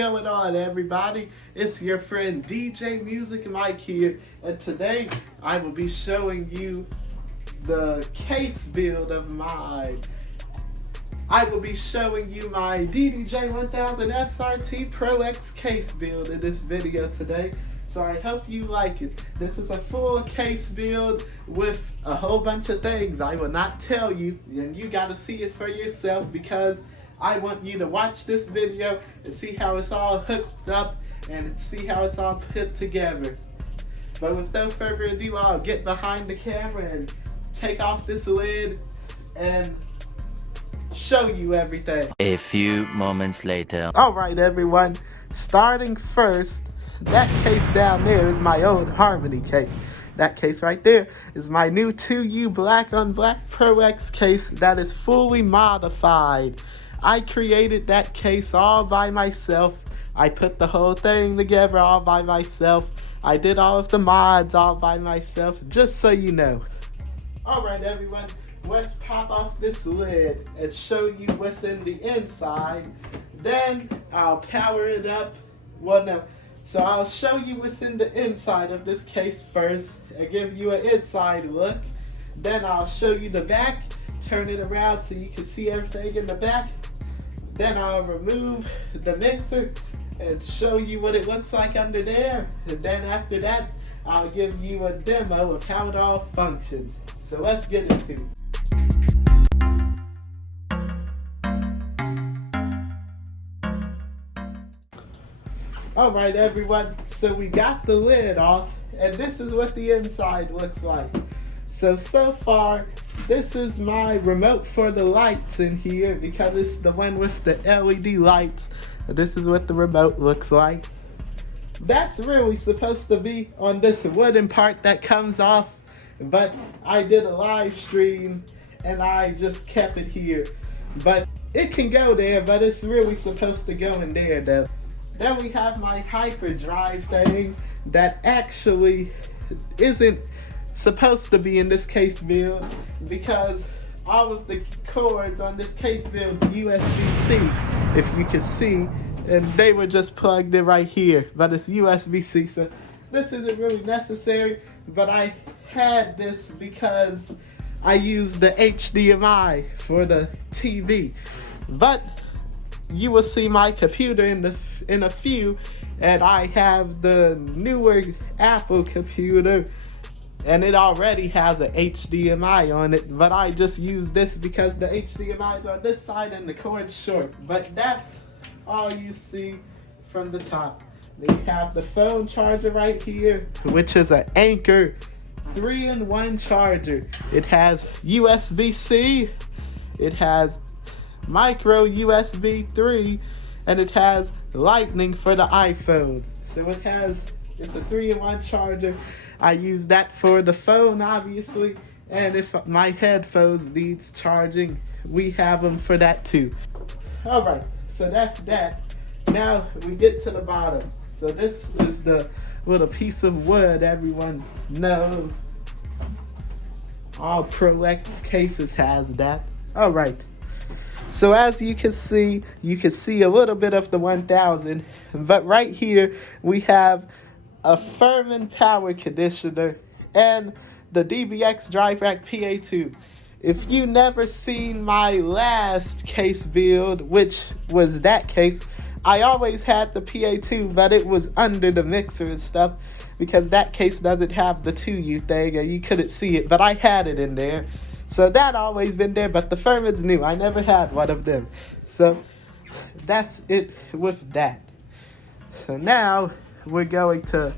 going on, everybody? It's your friend DJ Music Mike here, and today I will be showing you the case build of mine. I will be showing you my DDJ 1000 SRT Pro X case build in this video today. So I hope you like it. This is a full case build with a whole bunch of things I will not tell you, and you gotta see it for yourself because I want you to watch this video and see how it's all hooked up and see how it's all put together. But with no further ado, I'll get behind the camera and take off this lid and show you everything. A few moments later. Alright everyone, starting first, that case down there is my old Harmony case. That case right there is my new 2U Black on Black Pro X case that is fully modified. I created that case all by myself. I put the whole thing together all by myself. I did all of the mods all by myself, just so you know. Alright everyone, let's pop off this lid and show you what's in the inside. Then I'll power it up. Well, no. So I'll show you what's in the inside of this case first and give you an inside look. Then I'll show you the back, turn it around so you can see everything in the back. Then I'll remove the mixer and show you what it looks like under there. And then after that, I'll give you a demo of how it all functions. So let's get into it. Alright everyone, so we got the lid off, and this is what the inside looks like. So far, this is my remote for the lights in here because it's the one with the LED lights. This is what the remote looks like. That's really supposed to be on this wooden part that comes off, but I did a live stream and I just kept it here. But it can go there, but it's really supposed to go in there though. Then we have my hyperdrive thing that actually isn't supposed to be in this case build because all of the cords on this case build's USB-C, if you can see, and they were just plugged in right here, but it's USB-C, so this isn't really necessary, but I had this because I used the HDMI for the TV. But you will see my computer in a few, and I have the newer Apple computer and it already has an HDMI on it, but I just use this because the HDMI is on this side and the cord's short. But that's all you see from the top. They have the phone charger right here, which is an Anker 3-in-1 charger. It has USB-C, it has micro USB 3, and it has lightning for the iPhone. So it's a 3-in-1 charger. I use that for the phone obviously, and if my headphones needs charging, we have them for that too. Alright, so that's that. Now we get to the bottom. So this is the little piece of wood everyone knows. All Pro X cases has that. Alright. So as you can see a little bit of the 1000, but right here we have a Furman power conditioner and the DBX Drive Rack PA2. If you never seen my last case build, which was that case, I always had the PA2, but it was under the mixer and stuff because that case doesn't have the 2U thing and you couldn't see it, but I had it in there. So that always been there, but the Furman's new. I never had one of them. So that's it with that. So now we're going to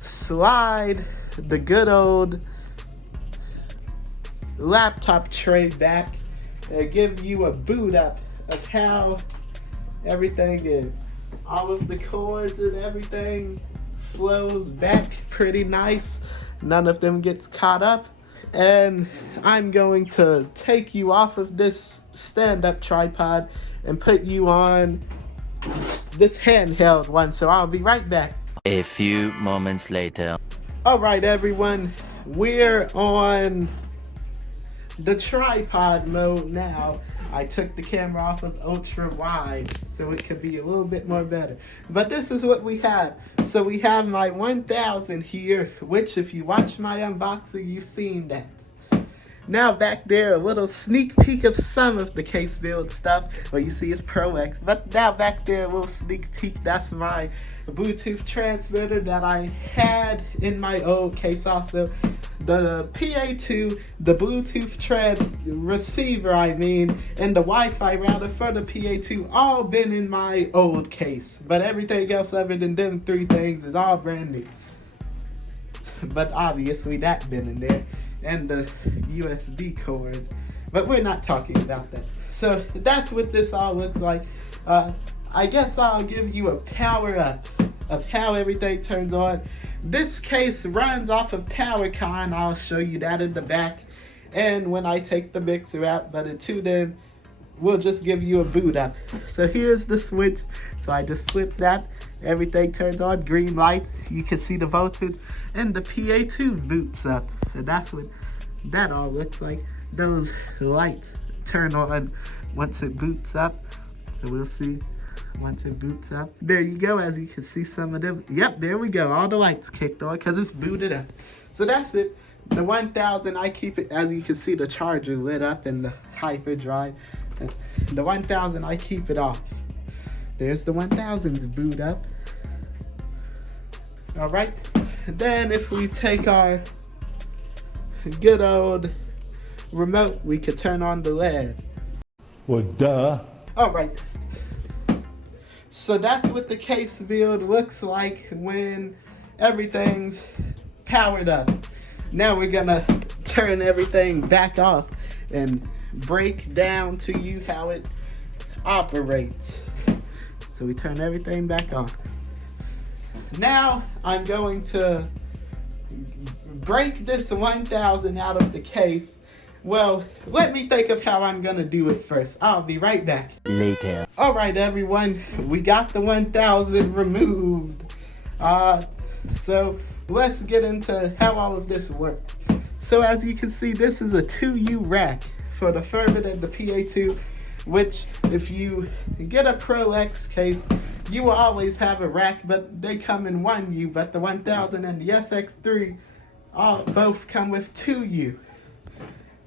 slide the good old laptop tray back and give you a boot up of how everything is. All of the cords and everything flows back pretty nice. None of them gets caught up. And I'm going to take you off of this stand-up tripod and put you on this handheld one, so I'll be right back. A few moments later. Alright everyone, we're on the tripod mode now. I took the camera off of ultra wide so it could be a little bit more better. But this is what we have. So we have my 1000 here, which if you watch my unboxing, you've seen that. Now back there, a little sneak peek of some of the case build stuff. What you see is Pro X. But now back there, a little sneak peek. That's my Bluetooth transmitter that I had in my old case also. The PA2, the Bluetooth receiver, and the Wi-Fi router for the PA2 all been in my old case. But everything else other than them three things is all brand new. But obviously that been in there. And the USB cord. But we're not talking about that. So that's what this all looks like. I guess I'll give you a power up of how everything turns on. This case runs off of PowerCon. I'll show you that in the back. And when I take the mixer out, but until then, we'll just give you a boot up. So here's the switch. So I just flip that. Everything turns on, green light. You can see the voltage. And the PA2 boots up. And that's what that all looks like. Those lights turn on once it boots up. So we'll see once it boots up. There you go, as you can see some of them. Yep, there we go. All the lights kicked on because it's booted up. So that's it. The 1000, I keep it, as you can see, the charger lit up and the hyperdrive. The 1000, I keep it off. There's the 1000's boot up. All right. Then if we take our good old remote, we could turn on the LED. Well, duh. All right. So that's what the case build looks like when everything's powered up. Now we're gonna turn everything back off and break down to you how it operates. So we turn everything back on. Now I'm going to break this 1000 out of the case. Well, let me think of how I'm gonna do it first. I'll be right back. Later. All right, everyone, we got the 1000 removed. So let's get into how all of this works. So as you can see, this is a 2U rack for the Fervent and the PA2, which if you get a Pro X case, you will always have a rack, but they come in 1U, but the 1000 and the SX3 both come with 2U.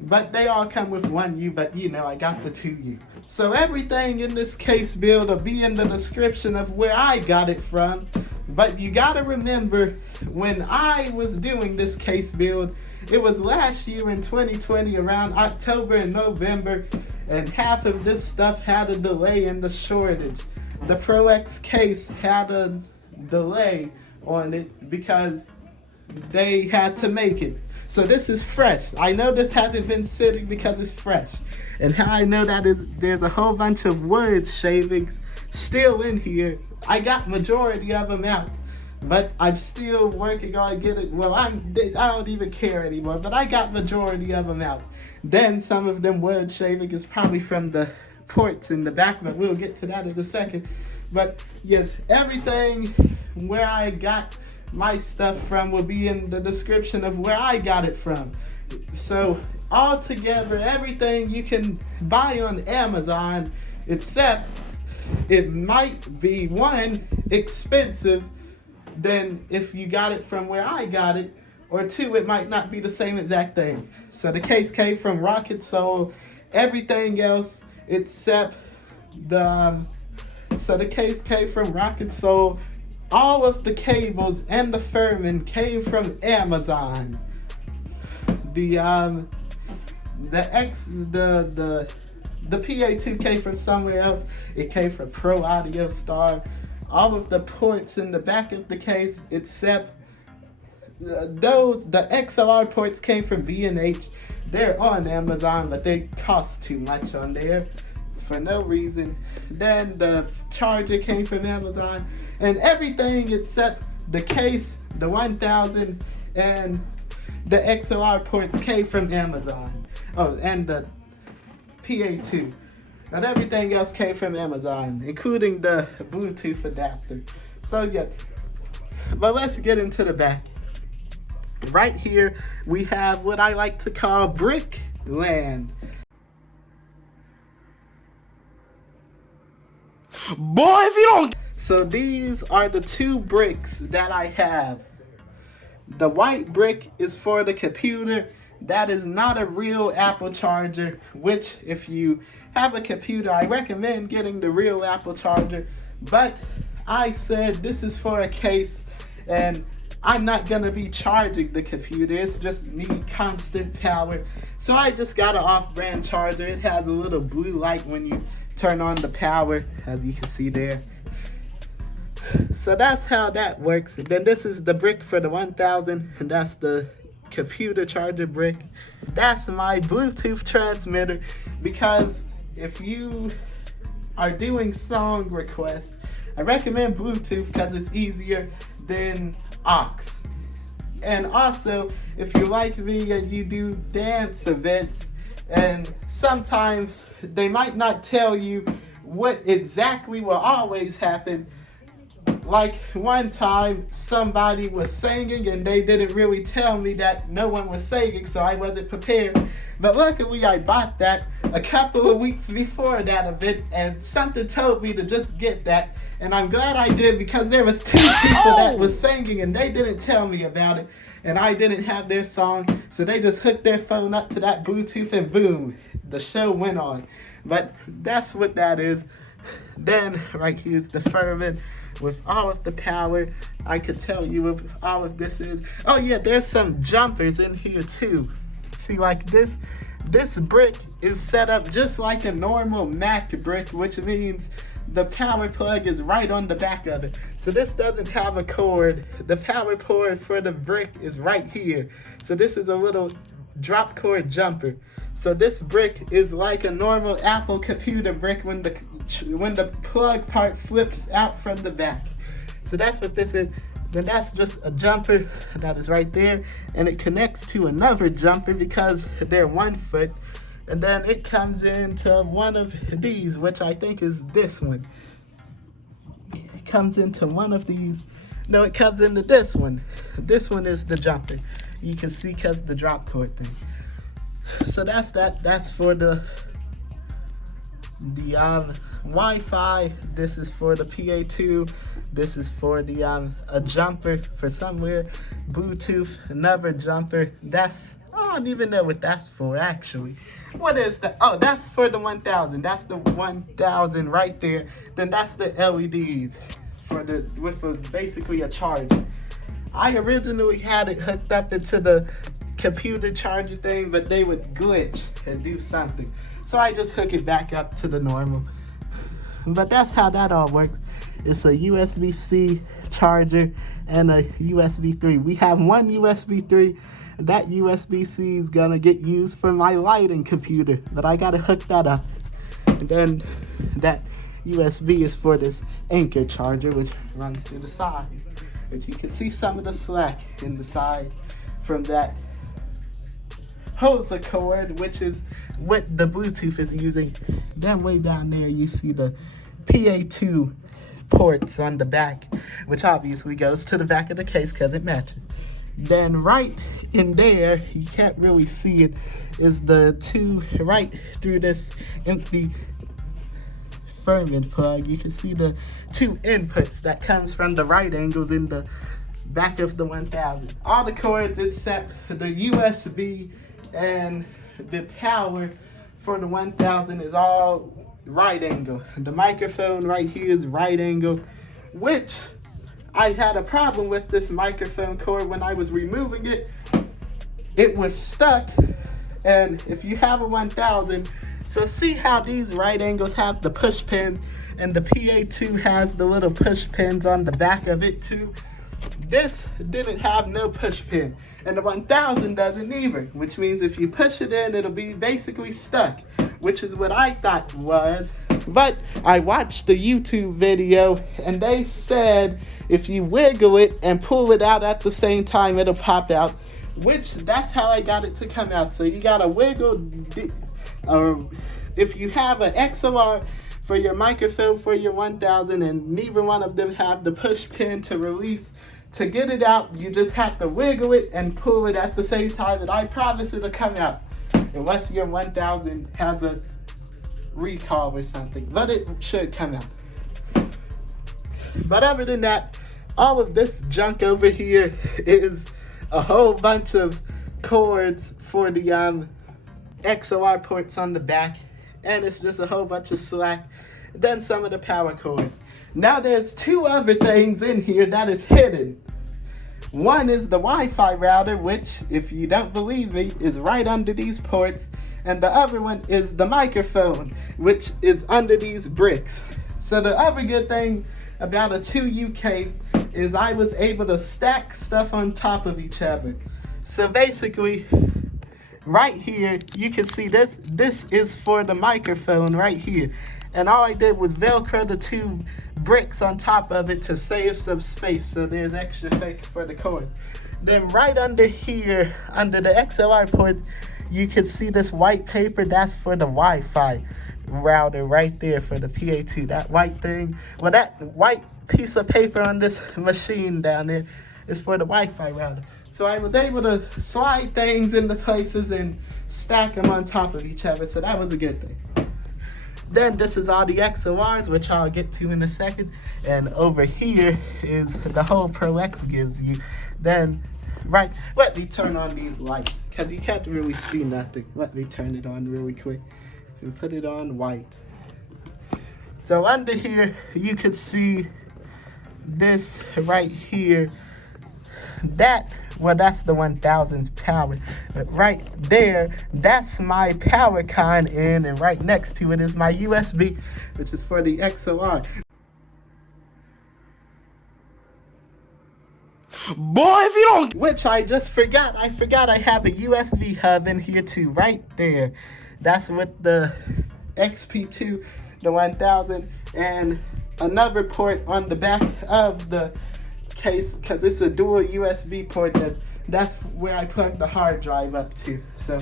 But they all come with 1U, but you know, I got the 2U. So everything in this case build will be in the description of where I got it from. But you gotta remember, when I was doing this case build, it was last year in 2020, around October and November, and half of this stuff had a delay in the shortage. The Pro X case had a delay on it because they had to make it. So this is fresh. I know this hasn't been sitting because it's fresh. And how I know that is there's a whole bunch of wood shavings still in here. I got majority of them out, but I'm still working on getting, well, I don't even care anymore, but I got majority of them out. Then some of them wood shaving is probably from the ports in the back, but we'll get to that in a second. But yes, everything where I got my stuff from will be in the description of where I got it from. So all together, everything you can buy on Amazon, except it might be one, expensive than if you got it from where I got it, or two, it might not be the same exact thing. So the case came from Rocket Soul, everything else except the case came from Rocket Soul. All of the cables and the firming came from Amazon. The PA2 came from somewhere else. It came from Pro Audio Star. All of the ports in the back of the case, except the XLR ports, came from B&H. They're on Amazon, but they cost too much on there for no reason. Then the charger came from Amazon, and everything except the case, the 1000, and the XLR ports came from Amazon. Oh, and the PA2. And everything else came from Amazon, including the Bluetooth adapter. So yeah, but let's get into the back. Right here, we have what I like to call brick land. Boy, if you don't... So these are the two bricks that I have. The white brick is for the computer. That is not a real Apple charger, which if you have a computer, I recommend getting the real Apple charger. But I said this is for a case, and I'm not gonna be charging the computer. It's just need constant power. So I just got an off-brand charger. It has a little blue light when you turn on the power, as you can see there. So that's how that works. And then this is the brick for the 1000, and that's the computer charger brick. That's my Bluetooth transmitter, because if you are doing song requests, I recommend Bluetooth because it's easier than aux. And also, if you like me and you do dance events, and sometimes they might not tell you what exactly will always happen. Like one time somebody was singing and they didn't really tell me that no one was singing, so I wasn't prepared. But luckily I bought that a couple of weeks before that event, and something told me to just get that. And I'm glad I did, because there was two people that was singing and they didn't tell me about it. And I didn't have their song, so they just hooked their phone up to that Bluetooth and boom, the show went on. But that's what that is. Then right here's the Furman with all of the power. I could tell you what all of this is. Oh yeah, there's some jumpers in here too. See, like this brick is set up just like a normal Mac brick, which means the power plug is right on the back of it. So this doesn't have a cord. The power cord for the brick is right here. So this is a little drop cord jumper. So this brick is like a normal Apple computer brick when the plug part flips out from the back. So that's what this is. Then that's just a jumper that is right there, and it connects to another jumper because they're 1 foot. And then it comes into one of these, which I think is this one. It comes into one of these. No, it comes into this one. This one is the jumper. You can see because the drop cord thing. So that's that. That's for the Wi-Fi. This is for the PA2. This is for the a jumper for somewhere. Bluetooth, another jumper. I don't even know what that's for actually. What is that? Oh, that's for the 1000. That's the 1000 right there. Then that's the LEDs for basically a charger. I originally had it hooked up into the computer charger thing, but they would glitch and do something. So I just hook it back up to the normal. But that's how that all works. It's a USB-C charger and a USB 3. We have one USB 3. That USB-C is gonna get used for my lighting computer, but I gotta hook that up. And then that USB is for this Anker charger, which runs to the side. But you can see some of the slack in the side from that hose cord, which is what the Bluetooth is using. Then way down there you see the PA2 ports on the back, which obviously goes to the back of the case because it matches. Then right in there, you can't really see it, is the two right through this empty Furman plug. You can see the two inputs that comes from the right angles in the back of the 1000. All the cords except the USB and the power for the 1000 is all right angle. The microphone right here is right angle, which I had a problem with this microphone cord when I was removing it. It was stuck, and if you have a 1000, so see how these right angles have the push pins, and the PA2 has the little push pins on the back of it too. This didn't have no push pin, and the 1000 doesn't either, which means if you push it in, it'll be basically stuck, which is what I thought was. But I watched the YouTube video, and they said if you wiggle it and pull it out at the same time, it'll pop out, which that's how I got it to come out. So you gotta wiggle, if you have an XLR for your microphone for your 1000 and neither one of them have the push pin to release, to get it out, you just have to wiggle it and pull it at the same time, and I promise it'll come out. unless your 1000 has a recall or something, but it should come out. But other than that, all of this junk over here is a whole bunch of cords for the XLR ports on the back, and it's just a whole bunch of slack, then some of the power cords. Now there's two other things in here that is hidden. One is the Wi-Fi router, which, if you don't believe me, is right under these ports, and the other one is the microphone, which is under these bricks. So the other good thing about a 2U case is I was able to stack stuff on top of each other. So basically, right here, you can see this is for the microphone right here. And all I did was Velcro the two bricks on top of it to save some space, so there's extra space for the cord. Then right under here, under the XLR port, you can see this white paper. That's for the Wi-Fi router right there for the PA2. That white thing, well, that white piece of paper on this machine down there is for the Wi-Fi router. So I was able to slide things into places and stack them on top of each other, so that was a good thing. Then this is all the XLRs, which I'll get to in a second. And over here is the whole Pro X gives you. Then, right, let me turn on these lights, because you can't really see nothing. Let me turn it on really quick and put it on white. So under here, you can see this right here. That's the 1000 power. But right there, that's my PowerCon in, and right next to it is my USB, which is for the XLR. Boy, if you don't... Which I just forgot. I forgot I have a USB hub in here too, right there. That's with the XP2, the 1000, and another port on the back of the case, because it's a dual USB port. That's where I plug the hard drive up to. So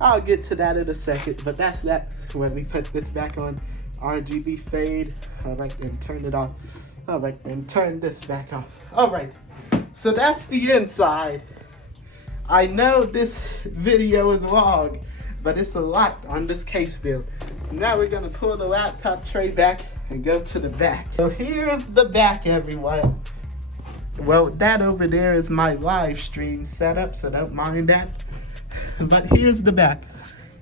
I'll get to that in a second, but that's that. Let me put this back on RGB fade. All right, and turn it off. All right, and turn this back off. All right, so that's the inside. I know this video is long, but it's a lot on this case build. Now we're gonna pull the laptop tray back and go to the back. So here's the back, everyone. Well, that over there is my live stream setup, so don't mind that. But here's the back.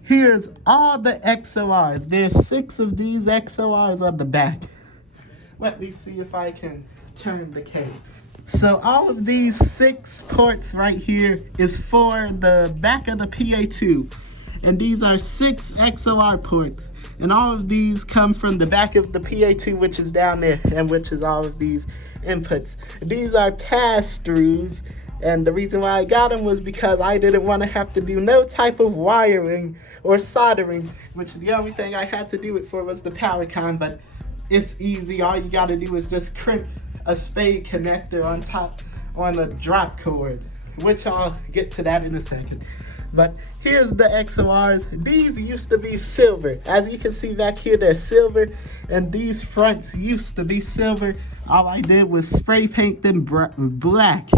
Here's all the XLRs. There's 6 of these XLRs on the back. Let me see if I can turn the case. So all of these 6 ports right here is for the back of the PA2. And these are 6 XLR ports. And all of these come from the back of the PA2, which is down there, and which is all of these inputs. These are pass-throughs, and the reason why I got them was because I didn't want to have to do no type of wiring or soldering, which the only thing I had to do it for was the PowerCon, but it's easy. All you got to do is just crimp a spade connector on top on a drop cord, which I'll get to that in a second. But here's the XLRs. These used to be silver. As you can see back here, they're silver, and these fronts used to be silver. All I did was spray paint them black.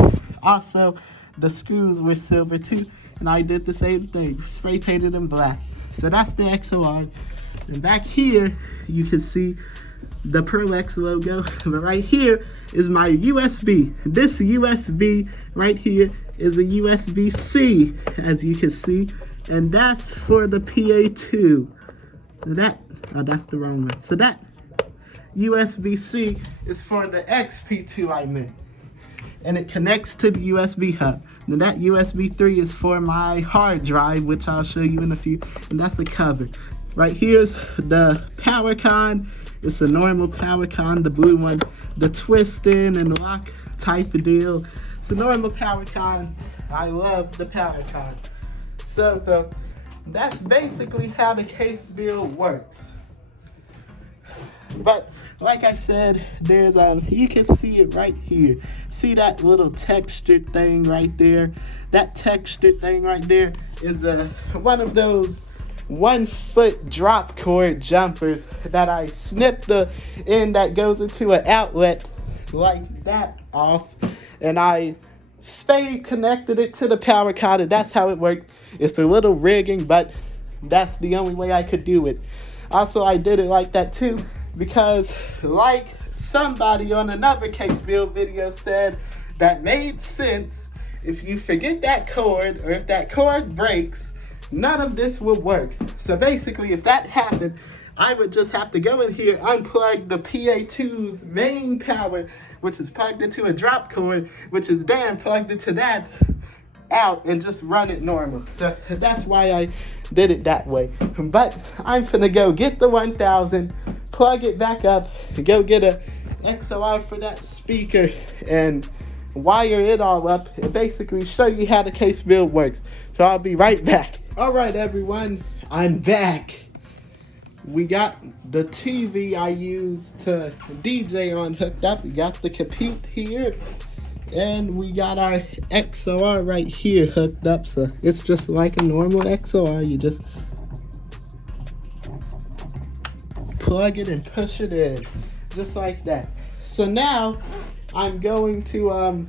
Also, the screws were silver too, and I did the same thing, spray painted them black. So that's the XLR. And back here, you can see the Pro X logo. But right here is my USB. This USB right here is a USB-C, as you can see, and that's for the PA2. That's the wrong one. So that USB-C is for the XP2 I meant, and it connects to the USB hub. Now that USB 3 is for my hard drive, which I'll show you in a few, and that's a cover. Right here's the PowerCon. It's a normal PowerCon, the blue one, the twist in and lock type of deal. It's a normal PowerCon. I love the PowerCon. So that's basically how the case build works. But like I said, there's you can see it right here. See that little textured thing right there? That textured thing right there is one of those 1-foot drop cord jumpers that I snipped the end that goes into an outlet like that off, and I Spade connected it to the power cord. That's how it works. It's a little rigging, but that's the only way I could do it. Also, I did it like that too because, like somebody on another case build video said, that made sense. If you forget that cord, or if that cord breaks, none of this will work. So basically, if that happened, I would just have to go in here, unplug the PA2's main power, which is plugged into a drop cord, which is then plugged into that, out, and just run it normal. So that's why I did it that way. But I'm finna go get the 1000, plug it back up, go get a XLR for that speaker, and wire it all up, and basically show you how the case build works. So I'll be right back. All right, everyone, I'm back. We got the TV I used to DJ on hooked up. We got the compute here, and we got our XLR right here hooked up. So it's just like a normal XLR. You just plug it and push it in, just like that. So now I'm going to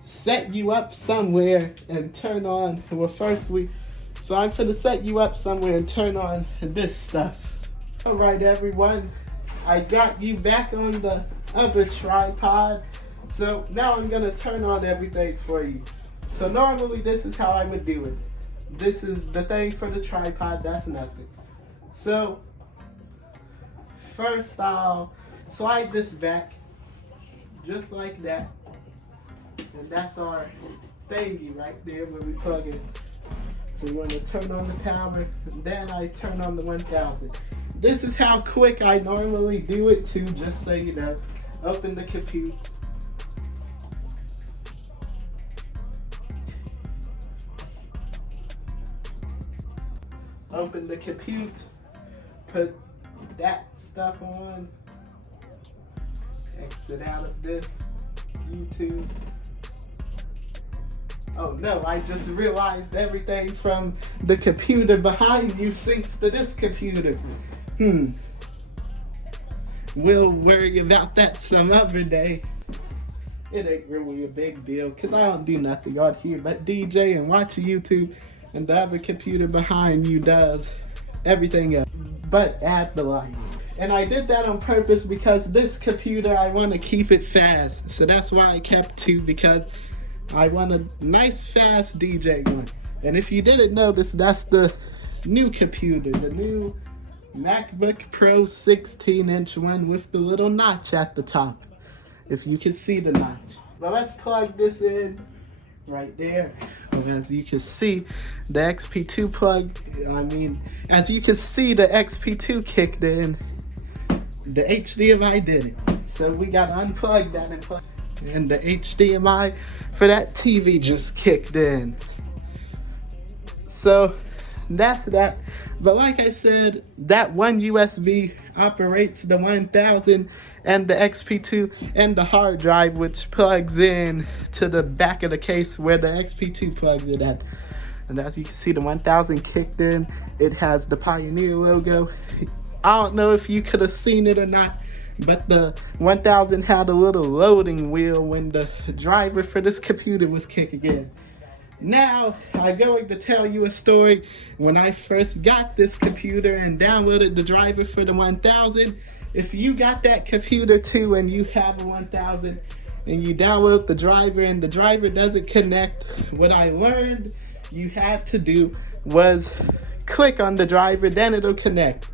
set you up somewhere and turn on, so I'm gonna set you up somewhere and turn on this stuff. All right, everyone, I got you back on the other tripod. So now I'm gonna turn on everything for you. So normally this is how I would do it. This is the thing for the tripod, that's nothing. So first I'll slide this back, just like that. And that's our thingy right there where we plug it. So we're going to turn on the power, and then I turn on the 1000. This is how quick I normally do it too, just so you know. Open the compute. Open the compute. Put that stuff on. Exit out of this. YouTube. Oh no, I just realized everything from the computer behind you syncs to this computer. We'll worry about that some other day. It ain't really a big deal, because I don't do nothing out here but DJ and watch YouTube, and the other computer behind you does everything else but add the lights. And I did that on purpose because this computer, I want to keep it fast. So that's why I kept two, because I want a nice fast DJ one. And if you didn't notice, that's the new computer, the new MacBook Pro 16-inch one with the little notch at the top, if you can see the notch. But let's plug this in right there. As you can see, the XP2 plug, as you can see, the XP2 kicked in. The HDMI did it. So we got to unplug that and plug. And the HDMI for that TV just kicked in. So that's that. But like I said, that one USB operates the 1000 and the XP2 and the hard drive, which plugs in to the back of the case where the XP2 plugs it at. And as you can see, the 1000 kicked in. It has the Pioneer logo. I don't know if you could have seen it or not, but the 1000 had a little loading wheel when the driver for this computer was kicking in. Now, I'm going to tell you a story. When I first got this computer and downloaded the driver for the 1000, if you got that computer too and you have a 1000 and you download the driver and the driver doesn't connect, what I learned you had to do was click on the driver, then it'll connect.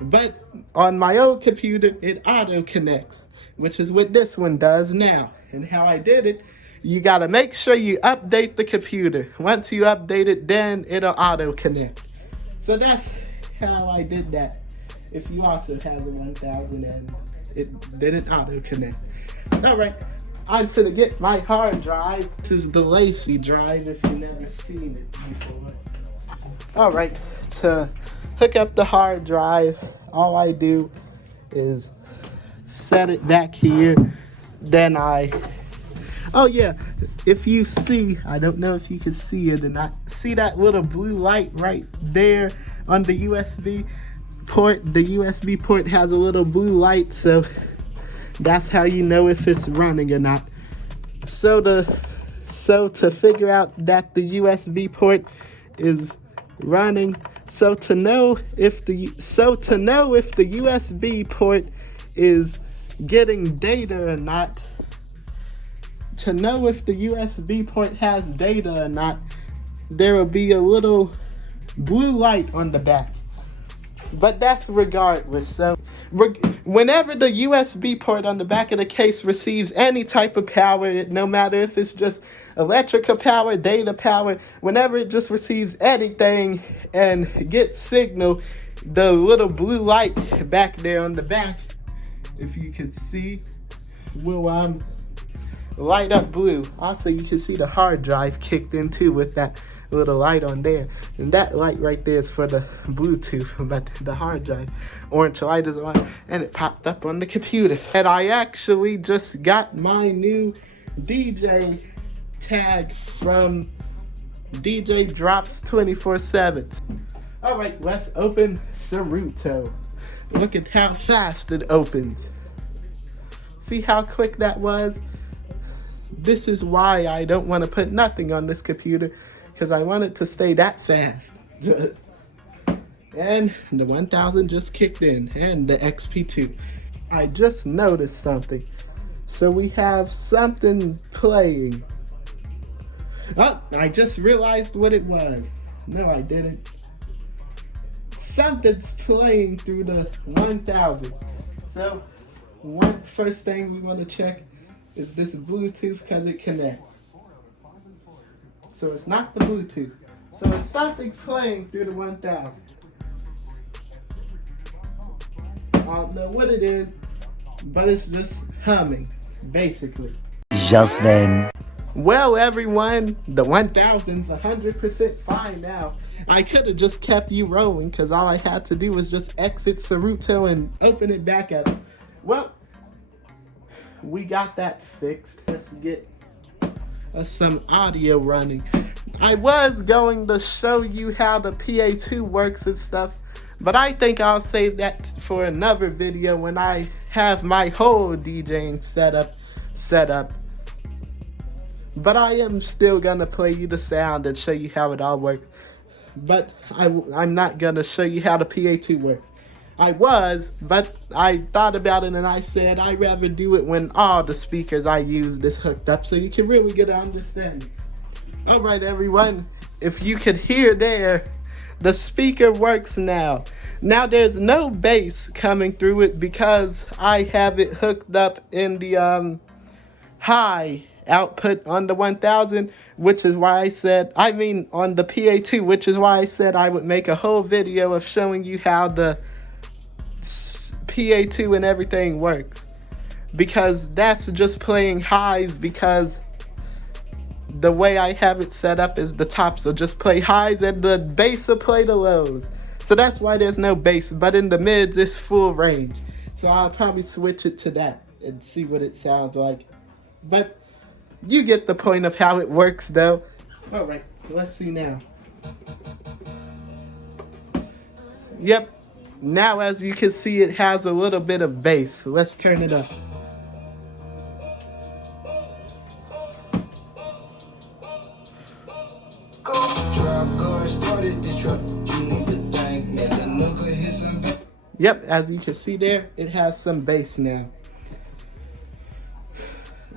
But on my old computer, it auto connects, which is what this one does now. And how I did it, you gotta make sure you update the computer. Once you update it, then it'll auto connect. So that's how I did that. If you also have a 1000 and it didn't auto connect. All right, I'm gonna get my hard drive. This is the Lacy drive if you've never seen it before. All right, to hook up the hard drive, all I do is set it back here. Then oh yeah, if you see, I don't know if you can see it or not, see that little blue light right there on the USB port? The USB port has a little blue light, so that's how you know if it's running or not. So to figure out that the USB port is running, so to know if the USB port is getting data or not, to know if the USB port has data or not, there will be a little blue light on the back. But that's regardless. So whenever the USB port on the back of the case receives any type of power, no matter if it's just electrical power, data power, whenever it just receives anything and gets signal, the little blue light back there on the back, if you can see, will light up blue. Also, you can see the hard drive kicked in too with that little light on there, and that light right there is for the Bluetooth, but the hard drive orange light is on, and it popped up on the computer. And I actually just got my new DJ tag from DJ Drops 24/7. All right, let's open Saruto. Look at how fast it opens. See how quick that was? This is why I don't want to put nothing on this computer, because I want it to stay that fast. And the 1000 just kicked in, and the XP2. I just noticed something. So we have something playing. Oh, I just realized what it was. No, I didn't. Something's playing through the 1000. So, first thing we want to check is this Bluetooth, because it connects. So it's not the Bluetooth. So it's something playing through the 1000. I don't know what it is, but it's just humming, basically. Just then. Well, everyone, the 1000's 100% fine now. I could have just kept you rolling, because all I had to do was just exit Saruto and open it back up. Well, we got that fixed. Let's get some audio running. I was going to show you how the PA2 works and stuff, but I think I'll save that for another video when I have my whole DJing setup set up. But I am still gonna play you the sound and show you how it all works. But I'm not gonna show you how the PA2 works. I was, but I thought about it and I said I'd rather do it when all the speakers I used is hooked up, so you can really get an understanding. Alright everyone, if you could hear there, the speaker works now. Now there's no bass coming through it because I have it hooked up in the high output on the 1000, which is why I said, on the PA2, which is why I said I would make a whole video of showing you how the PA2 and everything works, because that's just playing highs, because the way I have it set up is the tops will just play highs and the bass will play the lows, so that's why there's no bass. But in the mids it's full range, so I'll probably switch it to that and see what it sounds like. But you get the point of how it works though. Alright, let's see now. Yep. Now, as you can see, it has a little bit of bass. Let's turn it up. Yep, as you can see there, it has some bass now.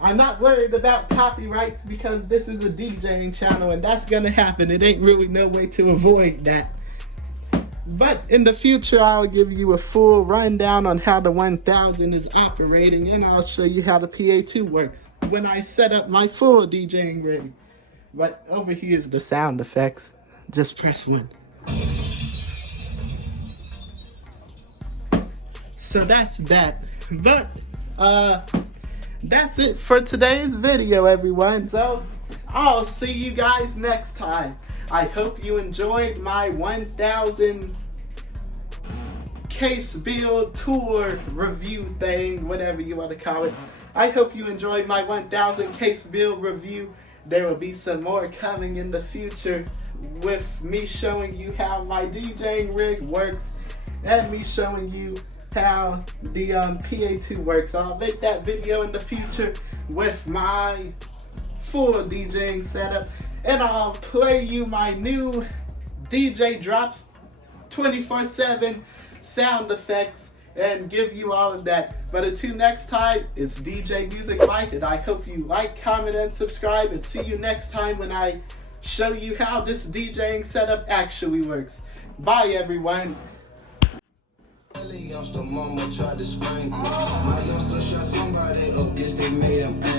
I'm not worried about copyrights because this is a DJing channel and that's gonna happen. It ain't really no way to avoid that. But in the future, I'll give you a full rundown on how the 1000 is operating, and I'll show you how the PA2 works when I set up my full DJing rig. But over here is the sound effects. Just press 1. So that's that. But that's it for today's video, everyone. So I'll see you guys next time. I hope you enjoyed my 1000 case build tour review thing, whatever you want to call it. I hope you enjoyed my 1000 case build review. There will be some more coming in the future with me showing you how my DJing rig works and me showing you how the PA2 works. I'll make that video in the future with my full DJing setup, and I'll play you my new DJ Drops 24/7 sound effects and give you all of that. But until next time, it's DJ Music Mike, and I hope you like, comment, and subscribe, and see you next time when I show you how this DJing setup actually works. Bye, everyone. Youngster mama tried to spank me. My youngster shot somebody up, guess they made him angry.